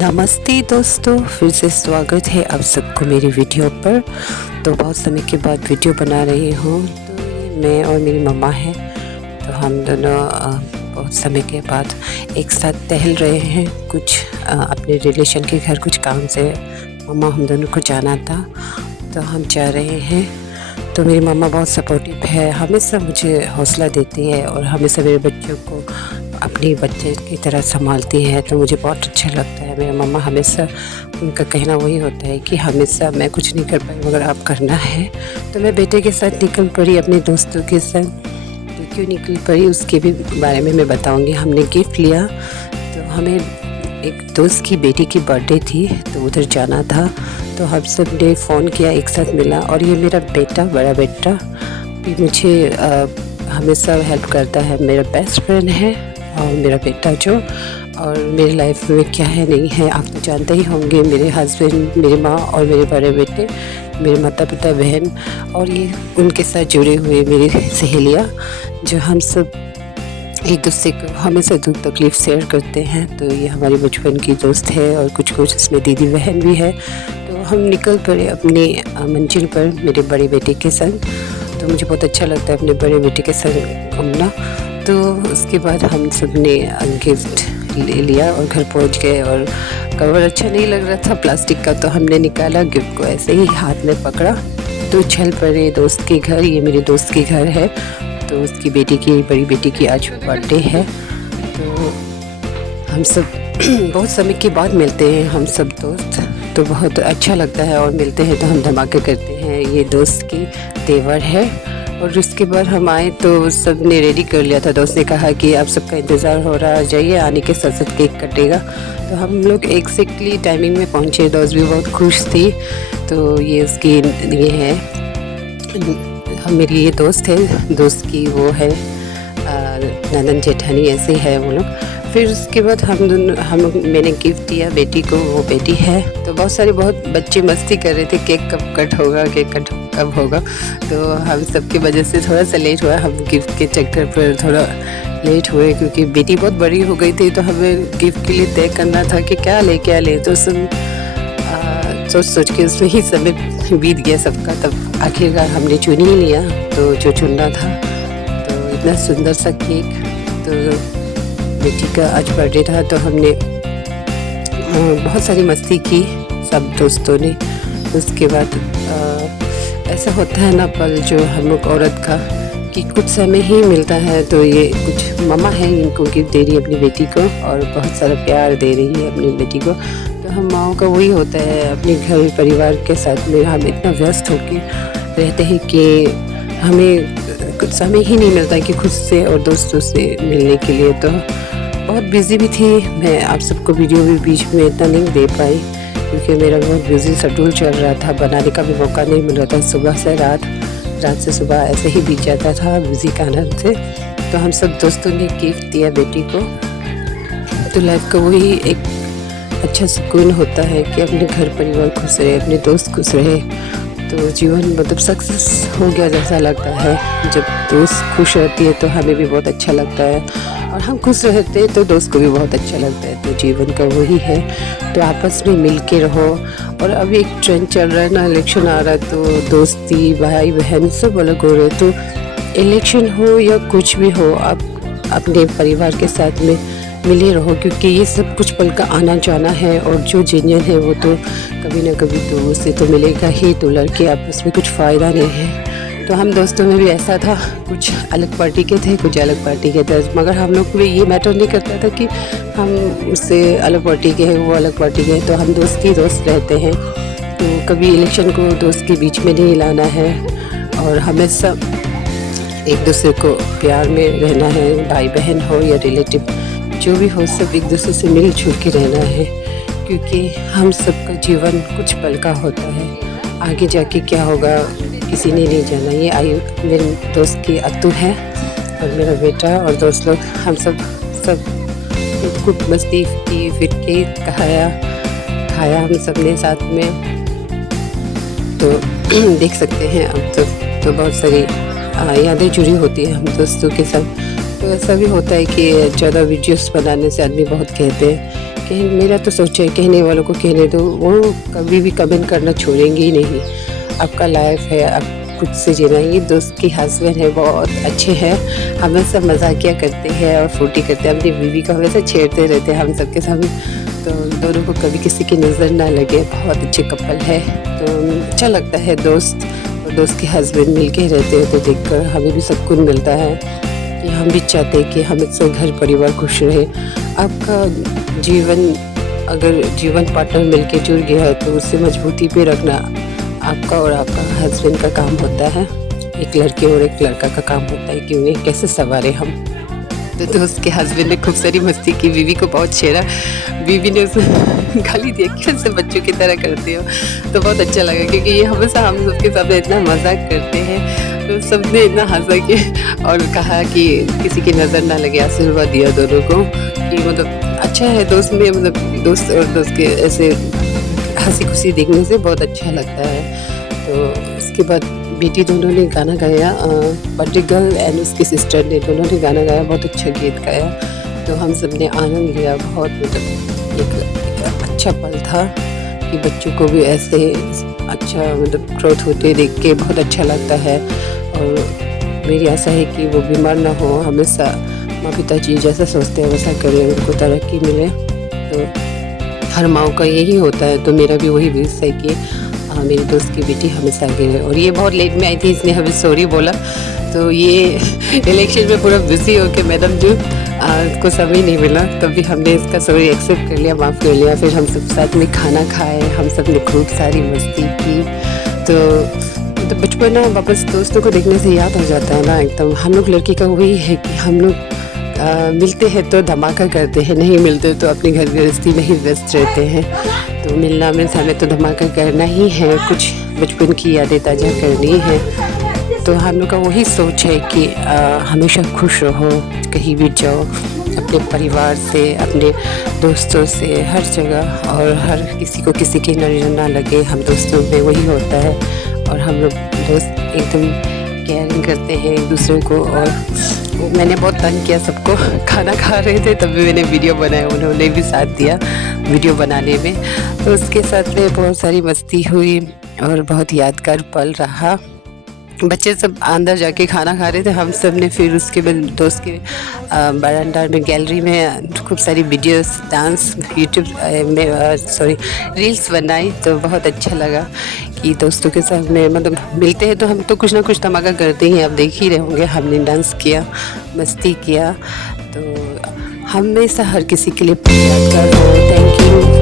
नमस्ते दोस्तों, फिर से स्वागत है आप सबको मेरी वीडियो पर। तो बहुत समय के बाद वीडियो बना रही हूँ। तो ये मैं और मेरी मम्मा है, तो हम दोनों बहुत समय के बाद एक साथ टहल रहे हैं। कुछ अपने रिलेशन के घर कुछ काम से मम्मा हम दोनों को जाना था, तो हम जा रहे हैं। तो मेरी मम्मा बहुत सपोर्टिव है, हमेशा मुझे हौसला देती है और हमेशा मेरे बच्चों को अपनी बच्चे की तरह संभालती है। तो मुझे बहुत अच्छा लगता है। मेरी मम्मा हमेशा, उनका कहना वही होता है कि हमेशा मैं कुछ नहीं कर पाई मगर आप करना है। तो मैं बेटे के साथ निकल पड़ी अपने दोस्तों के साथ। तो क्यों निकल पड़ी उसके भी बारे में मैं बताऊंगी। हमने गिफ्ट लिया, तो हमें एक दोस्त की बेटी की बर्थडे थी, तो उधर जाना था। तो हम सब ने फ़ोन किया, एक साथ मिला। और ये मेरा बेटा, बड़ा बेटा भी मुझे हमेशा हेल्प करता है। मेरा बेस्ट फ्रेंड है और मेरा बेटा जो, और मेरी लाइफ में क्या है नहीं है आप तो जानते ही होंगे। मेरे हस्बैंड, मेरी माँ और मेरे बड़े बेटे, मेरे माता पिता, बहन, और ये उनके साथ जुड़े हुए मेरी सहेलियाँ, जो हम सब एक दूसरे को हमेशा दुख तकलीफ़ शेयर करते हैं। तो ये हमारी बचपन की दोस्त है और कुछ इसमें दीदी बहन भी है। तो हम निकल पड़े अपनी मंजिल पर मेरे बड़े बेटे के संग। तो मुझे बहुत अच्छा लगता है अपने बड़े बेटे के संग घूमना। तो उसके बाद हम सब ने गिफ्ट ले लिया और घर पहुंच गए। और कवर अच्छा नहीं लग रहा था प्लास्टिक का, तो हमने निकाला, गिफ्ट को ऐसे ही हाथ में पकड़ा तो चल पड़े दोस्त के घर। ये मेरे दोस्त के घर है, तो उसकी बेटी की, बड़ी बेटी की आज बर्थडे है। तो हम सब बहुत समय के बाद मिलते हैं हम सब दोस्त, तो बहुत अच्छा लगता है। और मिलते हैं तो हम धमाके करते हैं। ये दोस्त की देवर है। और उसके बाद हम आए तो सब ने रेडी कर लिया था। दोस्त ने कहा कि आप सबका इंतज़ार हो रहा, जाइए, आने के साथ साथ केक कटेगा। तो हम लोग एग्जैक्टली टाइमिंग में पहुँचे। दोस्त भी बहुत खुश थी। तो ये उसकी ये है, मेरी ये दोस्त है, दोस्त की वो है ननद जेठानी, ऐसे है वो लोग। फिर उसके बाद मैंने गिफ्ट दिया बेटी को, वो बेटी है। तो बहुत बच्चे मस्ती कर रहे थे, केक कब कट होगा, केक कट कब होगा। तो हम सबकी वजह से थोड़ा सा लेट हुआ। हम गिफ्ट के चक्कर पर थोड़ा लेट हुए, क्योंकि बेटी बहुत बड़ी हो गई थी। तो हमें गिफ्ट के लिए तय करना था कि क्या ले। तो सब सोच के उसमें ही समय बीत गया सबका। तब आखिरकार हमने चुन ही लिया तो जो चुनना था। तो इतना सुंदर सा केक। तो बेटी का आज बर्थडे था, तो हमने बहुत सारी मस्ती की सब दोस्तों ने। उसके बाद ऐसा होता है ना पल जो हम लोग औरत का, कि कुछ समय ही मिलता है। तो ये कुछ मम्मा है, इनको गिफ्ट दे रही है अपनी बेटी को और बहुत सारा प्यार दे रही है अपनी बेटी को। तो हम माँओं का वही होता है, अपने घर परिवार के साथ में हम इतना व्यस्त होकर रहते हैं कि हमें कुछ समय ही नहीं मिलता कि खुद से और दोस्तों से मिलने के लिए। तो बहुत बिजी भी थी मैं, आप सबको वीडियो भी बीच में इतना नहीं दे पाई, क्योंकि मेरा बहुत बिजी शेड्यूल चल रहा था। बनाने का भी मौका नहीं मिल रहा था। सुबह से रात, रात से सुबह ऐसे ही बीत जाता था बिजी कारण से। तो हम सब दोस्तों ने गिफ्ट दिया बेटी को। तो लाइफ का वही एक अच्छा सुकून होता है कि अपने घर परिवार खुश रहे, अपने दोस्त खुश रहे, तो जीवन मतलब सक्सेस हो गया जैसा लगता है। जब दोस्त खुश रहती है तो हमें भी बहुत अच्छा लगता है, और हम खुश रहते हैं तो दोस्त को भी बहुत अच्छा लगता है। तो जीवन का वही है। तो आपस में मिल के रहो। और अभी एक ट्रेंड चल रहा है ना, इलेक्शन आ रहा है, तो दोस्ती, भाई बहन सब अलग हो रहे। तो इलेक्शन हो या कुछ भी हो, आप अपने परिवार के साथ में मिले रहो, क्योंकि ये सब कुछ पल का आना जाना है। और जो जेन्युइन है वो तो कभी ना कभी तो उससे तो मिलेगा ही। तो लड़के आपस में कुछ फ़ायदा नहीं है। तो हम दोस्तों में भी ऐसा था, कुछ अलग पार्टी के थे, कुछ अलग पार्टी के थे, मगर हम लोग को भी ये मैटर नहीं करता था कि हम उससे अलग पार्टी के हैं, वो अलग पार्टी के हैं। तो हम दोस्त ही दोस्त रहते हैं। तो कभी इलेक्शन को दोस्त के बीच में नहीं लाना है, और हमेशा एक दूसरे को प्यार में रहना है। भाई बहन हो या रिलेटिव, जो भी हो, सब एक दूसरे से मिलजुल के रहना है, क्योंकि हम सबका जीवन कुछ पल का होता है। आगे जाके क्या होगा किसी ने नहीं जाना। ये मेरे दोस्त की अत्तू है और मेरा बेटा और दोस्त लोग, हम सब खूब मस्ती की, फिर केक खाया हम सब ने साथ में। तो देख सकते हैं अब तो बहुत सारी यादें जुड़ी होती है हम दोस्तों के साथ। तो ऐसा भी होता है कि ज़्यादा वीडियोस बनाने से आदमी बहुत कहते हैं मेरा तो सोच है कहने वालों को कहने दो, वो कभी भी कमेंट करना छोड़ेंगे ही नहीं। आपका लाइफ है, आप खुद से जीना। ये दोस्त की हस्बैंड है, बहुत अच्छे हैं, हमेशा मजाकिया करते हैं और फूटी करते हैं, अपनी बीवी को हमेशा छेड़ते रहते हैं हम सबके सामने। तो दोनों को कभी किसी की नज़र ना लगे, बहुत अच्छे कपल है। तो अच्छा लगता है दोस्त और दोस्त के हस्बैंड मिल के रहते हैं तो देखकर हमें भी सुकून मिलता है कि हम भी चाहते हैं कि हमेशा घर परिवार खुश रहे। आपका जीवन अगर जीवन पार्टनर मिलके जुड़ गया है तो उससे मजबूती पे रखना आपका और आपका हस्बैंड का काम होता है। एक लड़के और एक लड़का का काम होता है कि उन्हें कैसे संवारे हम। तो दोस्त के हस्बैंड ने खूब सारी मस्ती की, बीवी को बहुत छेड़ा, बीवी ने उसे गाली दिया कि कैसे बच्चों की तरह करते हो। तो बहुत अच्छा लगा क्योंकि ये हमेशा हम सबके सामने इतना मजाक करते हैं। तो सबने इतना हंसा कि और कहा कि किसी की नज़र ना लगे, आशीर्वाद दिया दोनों को कि मतलब अच्छा है दोस्त में, मतलब दोस्त और दोस्त के ऐसे हंसी खुशी देखने से बहुत अच्छा लगता है। तो उसके बाद बेटी दोनों ने गाना गाया, बर्थडे गर्ल एंड उसकी सिस्टर ने दोनों ने गाना गाया, बहुत अच्छा गीत गाया। तो हम सब ने आनंद लिया, बहुत मतलब एक अच्छा पल था कि बच्चों को भी ऐसे अच्छा मतलब ग्रोथ होते देख के बहुत अच्छा लगता है। और मेरी आशा है कि वो बीमार ना हो, हमेशा माँ पिताजी जैसा सोचते हैं वैसा करें, उनको तरक्की मिले। तो हर माँ का यही होता है। तो मेरा भी वही विश है कि मेरे दोस्त की बेटी हमेशा आगे रहे। और ये बहुत लेट में आई थी, इसने हमें सॉरी बोला। तो ये इलेक्शन में पूरा बिजी हो के मैडम जो को समय नहीं मिला, तभी हमने इसका सॉरी एक्सेप्ट कर लिया, माफ़ कर लिया। फिर हम सब साथ में खाना खाए, हम सब ने खूब सारी मस्ती की। तो बचपन ना वापस दोस्तों को देखने से याद हो जाता है ना एकदम। हम लोग लड़की का वही है कि हम लोग मिलते हैं तो धमाका करते हैं, नहीं मिलते तो अपनी घर गृहस्थी में ही व्यस्त रहते हैं। तो मिलना में हमें तो धमाका करना ही है, कुछ बचपन की यादें ताज़ा करनी है। तो हम लोग का वही सोच है कि हमेशा खुश रहो, कहीं भी जाओ, अपने परिवार से, अपने दोस्तों से, हर जगह, और हर किसी को किसी की नज़र ना लगे। हम दोस्तों में वही होता है। और हम लोग दोस्त एकदम केयरिंग करते हैं एक दूसरे को। और मैंने बहुत तंग किया सबको, खाना खा रहे थे तभी मैंने वीडियो बनाया, उन्होंने भी साथ दिया वीडियो बनाने में। तो उसके साथ में बहुत सारी मस्ती हुई और बहुत यादगार पल रहा। बच्चे सब अंदर जाके खाना खा रहे थे, हम सब ने फिर उसके बाद दोस्त के बरामदा में गैलरी में खूब सारी वीडियोस, डांस, यूट्यूब में रील्स बनाई। तो बहुत अच्छा लगा कि दोस्तों के साथ में मतलब मिलते हैं तो हम तो कुछ ना कुछ धमाका करते ही हैं। आप देख ही रहे होंगे, हमने डांस किया, मस्ती किया। तो हमेशा हर किसी के लिए यादगार हो। Thank you.